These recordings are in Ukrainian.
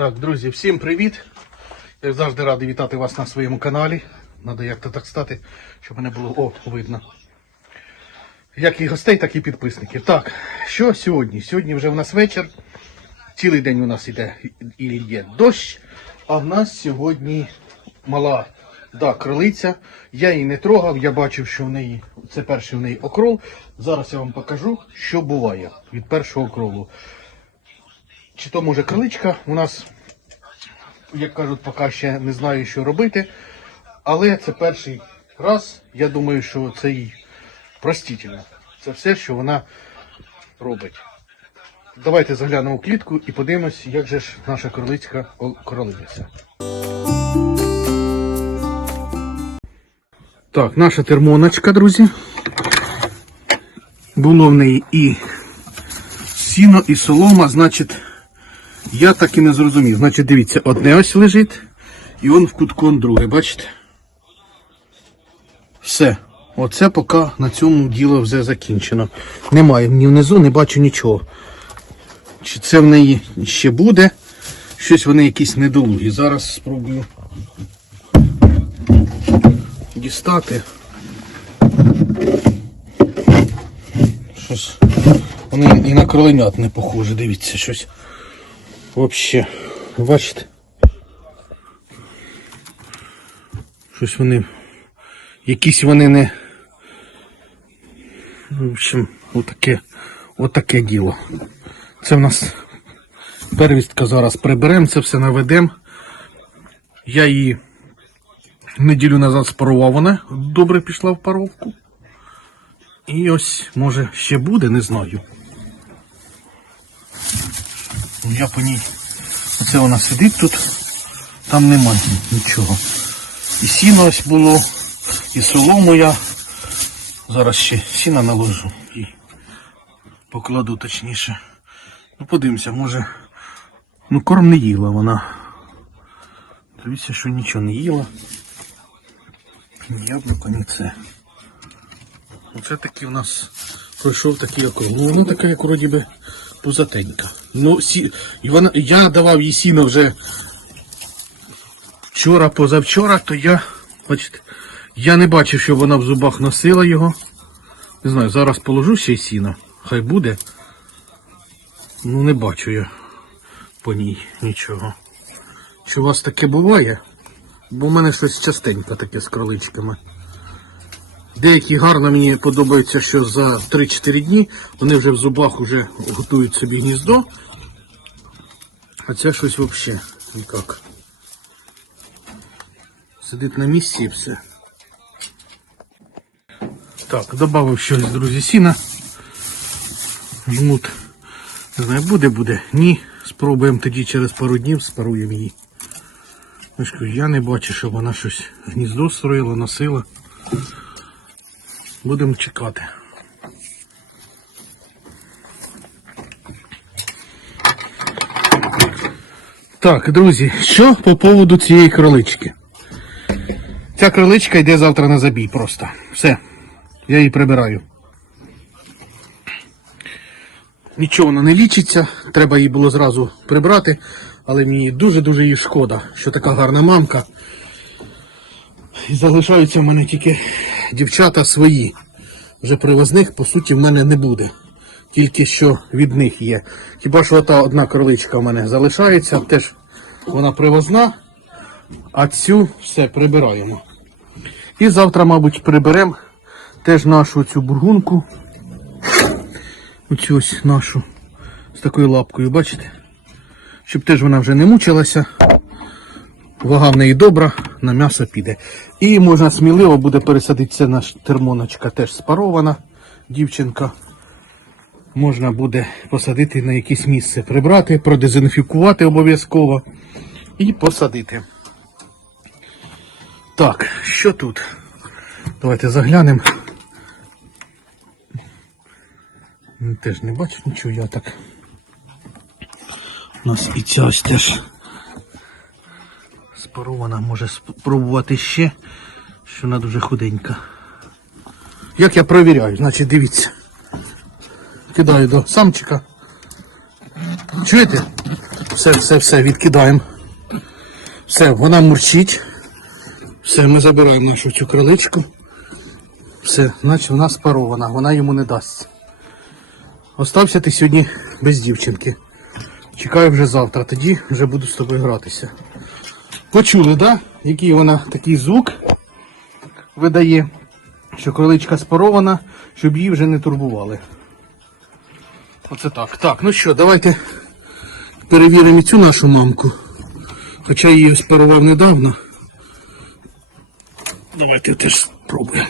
Так, друзі, всім привіт! Я завжди радий вітати вас на своєму каналі. Надо як-то так стати, щоб мене було о, видно. Як і гостей, так і підписників. Так, що сьогодні? Сьогодні вже в нас вечір. Цілий день у нас іде і йде дощ, а в нас сьогодні мала да, кролиця. Я її не трогав, я бачив, що в неї це перший в неї окрол. Зараз я вам покажу, що буває від першого окролу. Чи то може криличка у нас, як кажуть, поки ще не знаю, що робити. Але це перший раз. Я думаю, що це їй простительно. Це все, що вона робить. Давайте заглянемо в клітку і подивимось, як же ж наша кролицька королилася. Так, наша термоночка, друзі. Було в неї і сіно, і солома, значить, я так і не зрозумів. Значить, дивіться, одне ось лежить, і он в кутку он друге, бачите? Все. Оце поки на цьому діло вже закінчено. Немає ні внизу, не бачу нічого. Чи це в неї ще буде? Щось вони якісь недолугі. Зараз спробую дістати. Щось. Вони і на кроленят не похожі, дивіться щось. Вообще, бачите? Щось вони. Якісь вони не. В общем, отаке, отаке діло. Це в нас первістка зараз приберемо, це все наведемо. Я її неділю назад спарував, вона добре пішла в паровку. І ось, може, ще буде, не знаю. Я по ній. Оце вона сидить тут, там немає нічого. І сіно ось було, і солому я. Зараз ще сіна наложу і покладу точніше. Ну подивимося, може. Ну корм не їла вона. Дивіться, що нічого не їла. Ні яблуко, ні це. Оце такий у нас пройшов такий округ. Ну воно таке, як вроді би пузатенька. Ну, сі... вона... я давав їй сіно вже вчора, позавчора, то я, бачите, я не бачив, що вона в зубах носила його. Не знаю, зараз положу ще й сіно. Хай буде. Ну не бачу я по ній нічого. Чи у вас таке буває? Бо в мене щось частенько таке з кроличками. Деякі гарно мені подобаються, що за 3-4 дні вони вже в зубах вже готують собі гніздо. А це щось взагалі ніяк. Сидить на місці і все. Так, додав щось, друзі, сіна. Жмут. Не знаю, буде, буде. Ні. Спробуємо тоді через пару днів спаруємо її. Я не бачу, щоб вона щось гніздо строїла, носила. Будемо чекати. Так, друзі, що по поводу цієї кролички? Ця кроличка йде завтра на забій просто. Все. Я її прибираю. Нічого вона не лічиться, треба її було зразу прибрати, але мені дуже-дуже її шкода, що така гарна мамка. І залишаються в мене тільки дівчата свої. Вже привозних, по суті, в мене не буде. Тільки що від них є. Хіба що та одна кроличка в мене залишається, теж вона привозна, а цю все прибираємо. І завтра, мабуть, приберемо теж нашу цю бургунку. Оцю ось нашу з такою лапкою, бачите? Щоб теж вона вже не мучилася. Вага в неї добра, на м'ясо піде. І можна сміливо буде пересадити це наш термоночка, теж спарована дівчинка. Можна буде посадити на якесь місце, прибрати, продезінфікувати обов'язково і посадити. Так, що тут? Давайте заглянемо. Теж не бачу нічого, я так. У нас і ця ось теж спарована, може спробувати ще, що вона дуже худенька. Як я провіряю, значить дивіться. Кидаю до самчика. Чуєте? все, все, все, відкидаємо. Все, вона мурчить. Все, ми забираємо нашу цю криличку. Все, значить вона спарована, вона йому не дасть. Остався ти сьогодні без дівчинки. Чекаю вже завтра, тоді вже буду з тобою гратися. Почули, да? Який вона такий звук видає, що кроличка спарована, щоб її вже не турбували. Оце так. Так, ну що, давайте перевіримо і цю нашу мамку. Хоча її спарував недавно. Давайте теж спробуємо.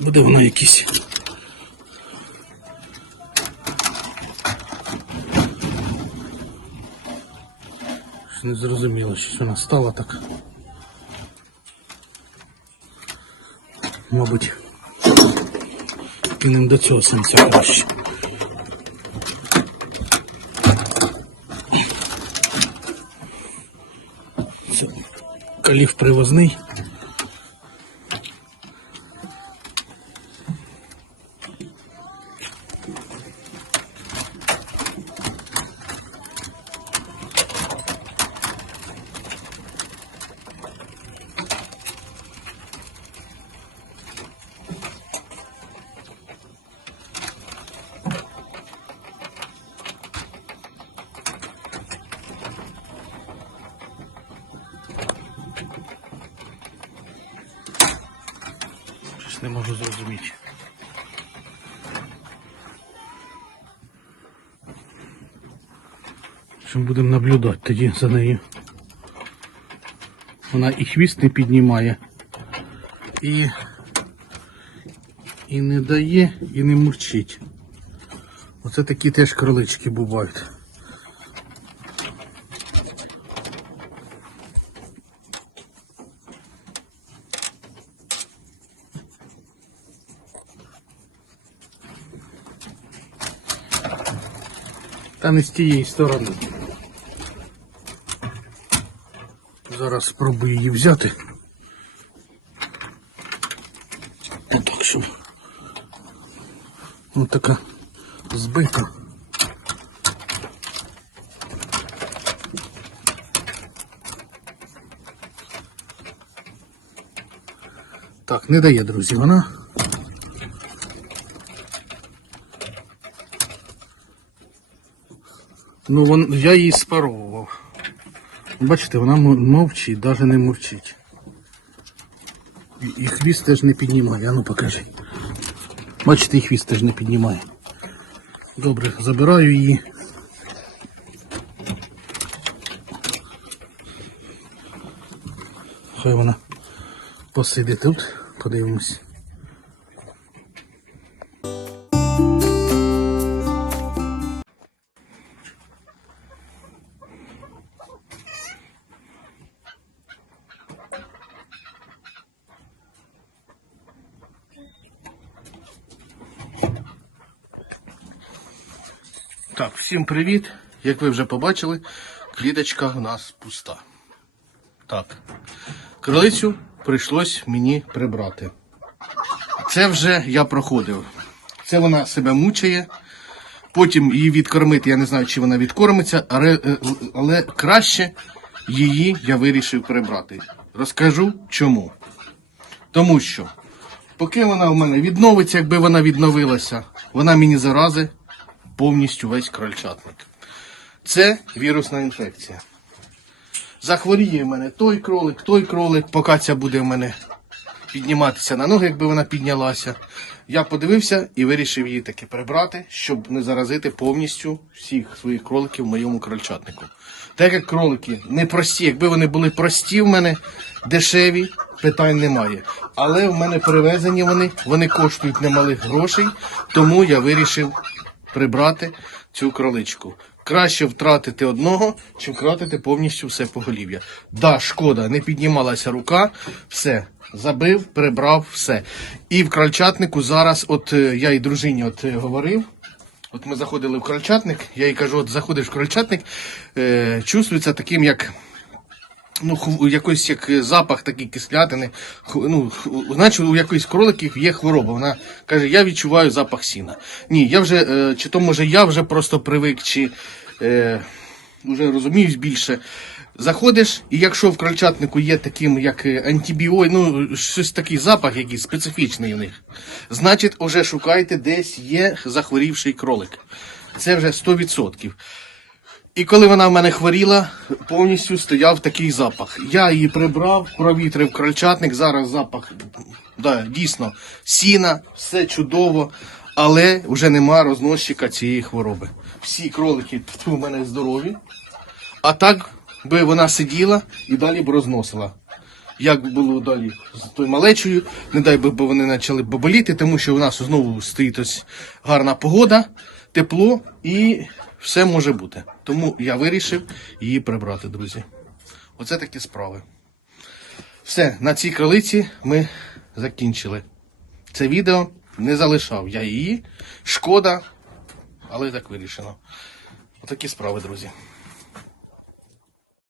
Буде вона якісь. Не зрозуміло, що вона стала так. Мабуть, кинемо до цього сенця краще. Це каліф привозний. Не можу зрозуміти. Що будемо наблюдати тоді за нею. Вона і хвіст не піднімає, і, і не дає, і не мурчить. Оце такі теж кролички бувають. Не з тієї сторони. Зараз спробую її взяти. Отак що. Ось така збита. Так, не дає, друзі, вона. Ну, вон, я її спаровував. Бачите, вона мовчить, навіть не мовчить. І, хвіст теж не піднімає, а ну покажи. Бачите, і хвіст теж не піднімає. Добре, забираю її. Хай вона посидить тут, подивимось. Так, всім привіт. Як ви вже побачили, кліточка у нас пуста. Так. Крилицю прийшлось мені прибрати. Це вже я проходив. Це вона себе мучає. Потім її відкормити, я не знаю, чи вона відкормиться, але, е, але краще її я вирішив прибрати. Розкажу чому. Тому що, поки вона в мене відновиться, якби вона відновилася, вона мені зарази повністю весь крольчатник. Це вірусна інфекція. Захворіє в мене той кролик, той кролик, поки ця буде в мене підніматися на ноги, якби вона піднялася. Я подивився і вирішив її таки прибрати, щоб не заразити повністю всіх своїх кроликів в моєму крольчатнику. Так як кролики не прості, якби вони були прості в мене, дешеві, питань немає. Але в мене перевезені вони, вони коштують немалих грошей, тому я вирішив прибрати цю кроличку. Краще втратити одного, чим втратити повністю все поголів'я. Да, шкода, не піднімалася рука, все, забив, прибрав, все. І в крольчатнику зараз, от е, я і дружині от е, говорив. От ми заходили в крольчатник, я їй кажу, от заходиш в крольчатник, е, чувствується таким, як ну, якийсь як запах такий кислятини. Ну, значить, у якоїсь кроликів є хвороба. Вона каже, я відчуваю запах сіна. Ні, я вже, е, чи то може я вже просто привик, чи. Е, вже розуміють більше. Заходиш, і якщо в крольчатнику є таким, як е, антибіой, ну щось такий запах, який специфічний у них, значить, вже шукайте, десь є захворівший кролик. Це вже 100%. І коли вона в мене хворіла, повністю стояв такий запах. Я її прибрав, провітрив крольчатник. Зараз запах да, дійсно сіна, все чудово, але вже нема розносчика цієї хвороби. Всі кролики у мене здорові. А так би вона сиділа і далі б розносила. Як було далі з тою малечою, не дай би, бо вони почали б боліти, тому що у нас знову стоїть ось гарна погода, тепло і все може бути. Тому я вирішив її прибрати, друзі. Оце такі справи. Все, на цій крилиці ми закінчили. Це відео не залишав я її. Шкода, але так вирішено. Отакі справи, друзі.